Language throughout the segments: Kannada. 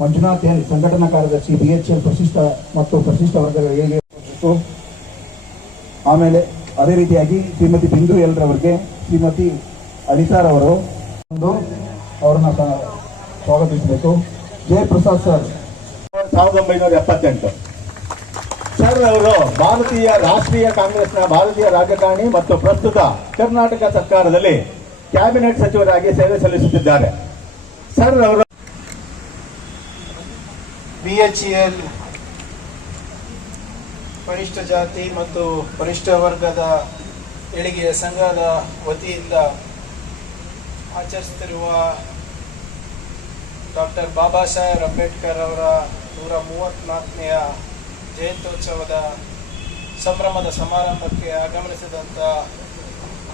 ಮಂಜುನಾಥ್ ಎನ್ ಸಂಘಟನಾ ಕಾರ್ಯದರ್ಶಿ ಬಿಎಚ್ಎಲ್ ಪ್ರಶಿಷ್ಟ ಮತ್ತು ಪ್ರಶಿಷ್ಟ ವರ್ಗಗಳ ಹೇಗೆ ಮತ್ತು ಆಮೇಲೆ ಅದೇ ರೀತಿಯಾಗಿ ಶ್ರೀಮತಿ ಬಿಂದು ಎಲ್ರವರಿಗೆ ಶ್ರೀಮತಿ ಶ್ರೀಮತಿ ಅನಿತಾರವರು ಒಂದು ಅವರನ್ನ ಸ್ವಾಗತಿಸಬೇಕು. ಜಯಪ್ರಸಾದ್ ಸರ್, ಸಾವಿರದ ಒಂಬೈನೂರ ಎಪ್ಪತ್ತೆಂಟು. ಸರ್ ಅವರು ಭಾರತೀಯ ರಾಷ್ಟ್ರೀಯ ಕಾಂಗ್ರೆಸ್ನ ಭಾರತೀಯ ರಾಜಕಾರಣಿ ಮತ್ತು ಪ್ರಸ್ತುತ ಕರ್ನಾಟಕ ಸರ್ಕಾರದಲ್ಲಿ ಕ್ಯಾಬಿನೆಟ್ ಸಚಿವರಾಗಿ ಸೇವೆ ಸಲ್ಲಿಸುತ್ತಿದ್ದಾರೆ. ಸರ್ ಅವರು ಬಿ ಎಚ್ ಎಲ್ ಪರಿಷ್ಠ ಜಾತಿ ಮತ್ತು ಪರಿಷ್ಠ ವರ್ಗದ ಏಳಿಗೆಯ ಸಂಘದ ವತಿಯಿಂದ ಆಚರಿಸುತ್ತಿರುವ ಡಾಕ್ಟರ್ ಬಾಬಾ ಸಾಹೇಬ್ ಅಂಬೇಡ್ಕರ್ ಅವರ ನೂರ ಮೂವತ್ತ್ನಾಲ್ಕನೆಯ ಜಯಂತ್ಯೋತ್ಸವದ ಸಂಭ್ರಮದ ಸಮಾರಂಭಕ್ಕೆ ಆಗಮನಿಸಿದಂಥ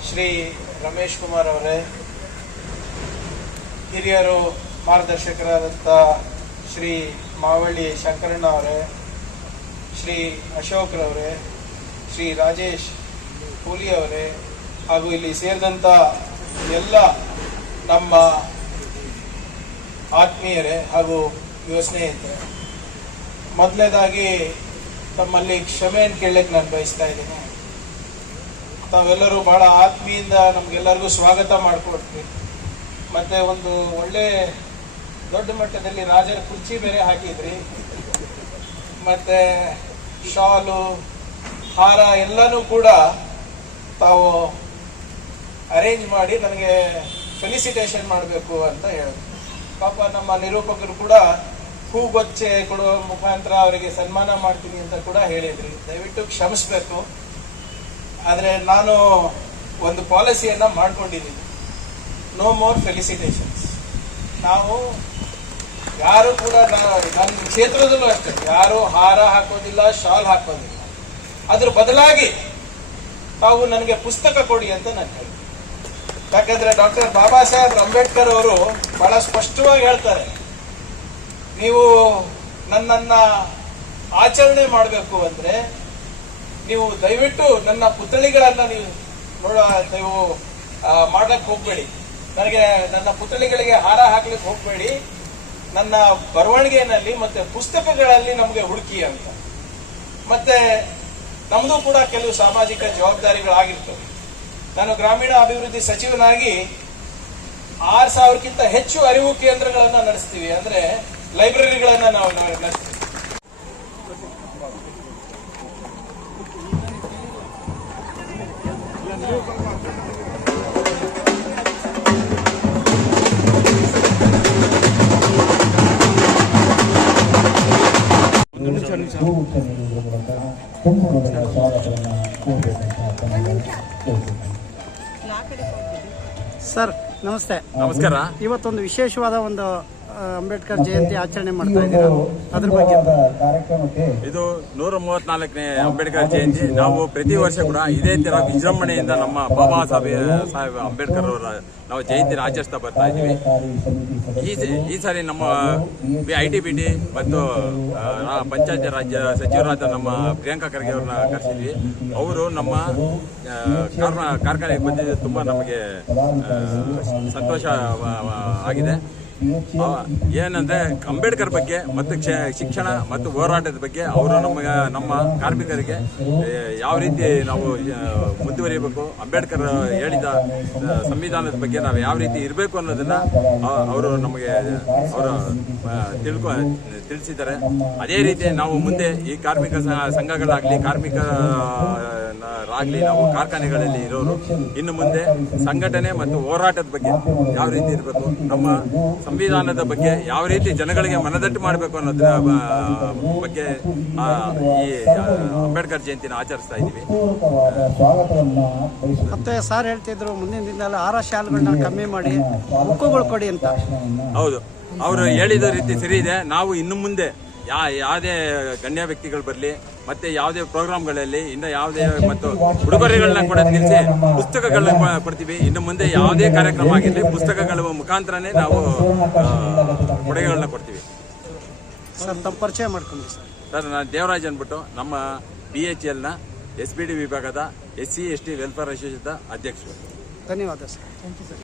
ಶ್ರೀ ರಮೇಶ್ ಕುಮಾರ್ ಅವರೇ, ಹಿರಿಯರು ಮಾರ್ಗದರ್ಶಕರಾದಂಥ ಶ್ರೀ ಮಾವಳ್ಳಿ ಶಂಕರಣ್ಣ ಅವರೇ ಶ್ರೀ ಅಶೋಕ್ ರವರೇ ಶ್ರೀ ರಾಜೇಶ್ ಕೂಲಿ ಅವರೇ ಹಾಗೂ ಇಲ್ಲಿ ಸೇರಿದಂಥ ಎಲ್ಲ ನಮ್ಮ ಆತ್ಮೀಯರೇ ಹಾಗೂ ಯುವ ಸ್ನೇಹಿತರೆ, ಮೊದಲನೇದಾಗಿ ತಮ್ಮಲ್ಲಿ ಕ್ಷಮೆಯನ್ನು ಕೇಳಲಿಕ್ಕೆ ನಾನು ಬಯಸ್ತಾ ಇದ್ದೀನಿ. ತಾವೆಲ್ಲರೂ ಬಹಳ ಆತ್ಮೀಯಿಂದ ನಮಗೆಲ್ಲರಿಗೂ ಸ್ವಾಗತ ಮಾಡಿಕೊಡ್ತೀವಿ ಮತ್ತು ಒಂದು ಒಳ್ಳೆ ದೊಡ್ಡ ಮಟ್ಟದಲ್ಲಿ ರಾಜರ ಕುರ್ಚಿ ಬೇರೆ ಹಾಕಿದ್ರಿ. ಮತ್ತೆ ಶಾಲು, ಹಾರ ಎಲ್ಲನೂ ಕೂಡ ತಾವು ಅರೇಂಜ್ ಮಾಡಿ ನನಗೆ ಫೆಲಿಸಿಟೇಷನ್ ಮಾಡಬೇಕು ಅಂತ ಹೇಳಿದ್ರು. ಪಾಪ ನಮ್ಮ ನಿರೂಪಕರು ಕೂಡ ಹೂಗೊಚ್ಚೆ ಕೊಡುವ ಮುಖಾಂತರ ಅವರಿಗೆ ಸನ್ಮಾನ ಮಾಡ್ತೀನಿ ಅಂತ ಕೂಡ ಹೇಳಿದ್ರಿ. ದಯವಿಟ್ಟು ಕ್ಷಮಿಸ್ಬೇಕು. ಆದರೆ ನಾನು ಒಂದು ಪಾಲಿಸಿಯನ್ನು ಮಾಡ್ಕೊಂಡಿದ್ದೀನಿ. ನೋ ಮೋರ್ ಫೆಲಿಸಿಟೇಷನ್ಸ್ ನಾವು ಯಾರು ಕೂಡ ನಮ್ಮ ಕ್ಷೇತ್ರದಲ್ಲೂ ಅಷ್ಟೇ. ಯಾರು ಹಾರ ಹಾಕೋದಿಲ್ಲ, ಶಾಲ್ ಹಾಕೋದಿಲ್ಲ. ಅದ್ರ ಬದಲಾಗಿ ತಾವು ನನಗೆ ಪುಸ್ತಕ ಕೊಡಿ ಅಂತ ನಾನು ಹೇಳ್ತೀನಿ. ಯಾಕಂದ್ರೆ ಡಾಕ್ಟರ್ ಬಾಬಾ ಸಾಹೇಬ್ ಅಂಬೇಡ್ಕರ್ ಅವರು ಬಹಳ ಸ್ಪಷ್ಟವಾಗಿ ಹೇಳ್ತಾರೆ, ನೀವು ನನ್ನನ್ನ ಆಚರಣೆ ಮಾಡಬೇಕು ಅಂದ್ರೆ ನೀವು ದಯವಿಟ್ಟು ನನ್ನ ಪುತ್ಥಳಿಗಳನ್ನ ನೀವು ನೋಡ ನೀವು ಮಾಡಕ್ ಹೋಗ್ಬೇಡಿ. ನನಗೆ ನನ್ನ ಪುತ್ಥಳಿಗಳಿಗೆ ಹಾರ ಹಾಕ್ಲಿಕ್ಕೆ ಹೋಗ್ಬೇಡಿ. ನನ್ನ ಬರವಣಿಗೆಯಲ್ಲಿ ಮತ್ತೆ ಪುಸ್ತಕಗಳಲ್ಲಿ ನಮಗೆ ಹುಡುಕಿ ಅಂತ. ಮತ್ತೆ ನಮ್ದು ಕೂಡ ಕೆಲವು ಸಾಮಾಜಿಕ ಜವಾಬ್ದಾರಿಗಳಾಗಿರ್ತವೆ. ನಾನು ಗ್ರಾಮೀಣ ಅಭಿವೃದ್ಧಿ ಸಚಿವನಾಗಿ ಆರು ಸಾವಿರಕ್ಕಿಂತ ಹೆಚ್ಚು ಅರಿವು ಕೇಂದ್ರಗಳನ್ನು ನಡೆಸ್ತೀವಿ. ಅಂದ್ರೆ ಲೈಬ್ರರಿಗಳನ್ನು ನಾವು ನಡೆಸ್ತೀವಿ. ಹೂಗುಚ್ಛ ನೀಡುವುದರ ಮೂಲಕ ಮೊದಲ ಸ್ವಾಗತವನ್ನು ಕೋರಬೇಕಂತ ಸರ್ ನಮಸ್ತೆ. ನಮಸ್ಕಾರ. ಇವತ್ತೊಂದು ವಿಶೇಷವಾದ ಒಂದು ಅಂಬೇಡ್ಕರ್ ಜಯಂತಿ ಆಚರಣೆ ಮಾಡ್ತಾ ಇದ್ದೀರಾ? ಅದ್ರ ಬಗ್ಗೆ. ಇದು ನೂರ ಮೂವತ್ನಾಲ್ಕನೇ ಅಂಬೇಡ್ಕರ್ ಜಯಂತಿ. ನಾವು ಪ್ರತಿ ವರ್ಷ ಕೂಡ ಇದೇ ತರ ವಿಜೃಂಭಣೆಯಿಂದ ನಮ್ಮ ಬಾಬಾ ಸಾಹೇಬ್ ಸಾಹೇಬ್ ಅಂಬೇಡ್ಕರ್ ಅವರ ನಾವು ಜಯಂತಿನ ಆಚರಿಸ್ತಾ ಬರ್ತಾ ಇದ್ದೀವಿ. ಈ ಈ ಸಾರಿ ನಮ್ಮ ಐ ಟಿ ಬಿ ಟಿ ಮತ್ತು ಪಂಚಾಯತ್ ರಾಜ್ಯ ಸಚಿವರಾದ ನಮ್ಮ ಪ್ರಿಯಾಂಕಾ ಖರ್ಗೆ ಅವ್ರನ್ನ ಕರೆಸಿದ್ವಿ. ಅವರು ನಮ್ಮ ಕಾರ್ಖಾನೆಗೆ ಬಂದಿದ್ದು ತುಂಬ ನಮಗೆ ಸಂತೋಷ ಆಗಿದೆ. ಏನಂದ್ರೆ ಅಂಬೇಡ್ಕರ್ ಬಗ್ಗೆ ಮತ್ತು ಕ್ಷ- ಶಿಕ್ಷಣ ಮತ್ತು ಹೋರಾಟದ ಬಗ್ಗೆ ಅವರು ನಮಗೆ, ನಮ್ಮ ಕಾರ್ಮಿಕರಿಗೆ ಯಾವ ರೀತಿ ನಾವು ಮುಂದುವರಿಯಬೇಕು ಅಂಬೇಡ್ಕರ್ ಹೇಳಿದ ಸಂವಿಧಾನದ ಬಗ್ಗೆ ನಾವು ಯಾವ ರೀತಿ ಇರಬೇಕು ಅನ್ನೋದನ್ನ ಅವರು ನಮಗೆ, ಅವರು ತಿಳ್ಕೊ, ತಿಳಿಸಿದ್ದಾರೆ. ಅದೇ ರೀತಿ ನಾವು ಮುಂದೆ ಈ ಕಾರ್ಮಿಕ ಸಂಘಗಳಾಗ್ಲಿ ಸಂಘಗಳಾಗ್ಲಿ ಕಾರ್ಮಿಕರಾಗ್ಲಿ ನಾವು ಕಾರ್ಖಾನೆಗಳಲ್ಲಿ ಇರೋರು ಇನ್ನು ಮುಂದೆ ಸಂಘಟನೆ ಮತ್ತು ಹೋರಾಟದ ಬಗ್ಗೆ ಯಾವ ರೀತಿ ಇರಬೇಕು ನಮ್ಮ ಸಂವಿಧಾನದ ಬಗ್ಗೆ ಯಾವ ರೀತಿ ಜನಗಳಿಗೆ ಮನದಟ್ಟು ಮಾಡಬೇಕು ಅನ್ನೋದ್ರ ಬಗ್ಗೆ ಈ ಅಂಬೇಡ್ಕರ್ ಜಯಂತಿನ ಆಚರಿಸ್ತಾ ಇದ್ದೀವಿ. ಮತ್ತೆ ಸರ್ ಹೇಳ್ತಿದ್ರು ಮುಂದಿನ ದಿನದಲ್ಲಿ ಆರ ಶಾಲೆಗಳನ್ನ ಕಮ್ಮಿ ಮಾಡಿ ಬುಕ್ಕುಗಳು ಕೊಡಿ ಅಂತ. ಹೌದು. ಅವರು ಹೇಳಿದ ರೀತಿ ಸರಿ ಇದೆ. ನಾವು ಇನ್ನು ಮುಂದೆ ಯಾ ಯಾವುದೇ ಗಣ್ಯ ವ್ಯಕ್ತಿಗಳು ಬರಲಿ ಮತ್ತೆ ಯಾವುದೇ ಪ್ರೋಗ್ರಾಮ್ಗಳಲ್ಲಿ ಇನ್ನು ಯಾವುದೇ ಮತ್ತು ಉಡುಗೊರೆಗಳನ್ನ ಕೂಡ ನಿಲ್ಲಿಸಿ ಪುಸ್ತಕಗಳನ್ನ ಕೊಡ್ತೀವಿ. ಇನ್ನು ಮುಂದೆ ಯಾವುದೇ ಕಾರ್ಯಕ್ರಮ ಆಗಿರಲಿ ಪುಸ್ತಕಗಳ ಮುಖಾಂತರನೇ ನಾವು ಉಡುಗೆಗಳನ್ನ ಕೊಡುಗೆಗಳನ್ನ ಕೊಡ್ತೀವಿ. ಸರ್ ತಮ್ಮ ಪರಿಚಯ ಮಾಡ್ಕೊಂಡ್ರಿ ಸರ್. ಸರ್ ನಾನು ದೇವರಾಜ್ ಅಂದ್ಬಿಟ್ಟು ನಮ್ಮ ಬಿ ಎಚ್ ಎಲ್ನ ಎಸ್ ಬಿ ಡಿ ವಿಭಾಗದ S C S T welfare association ಅಧ್ಯಕ್ಷರು. ಧನ್ಯವಾದ ಸರ್.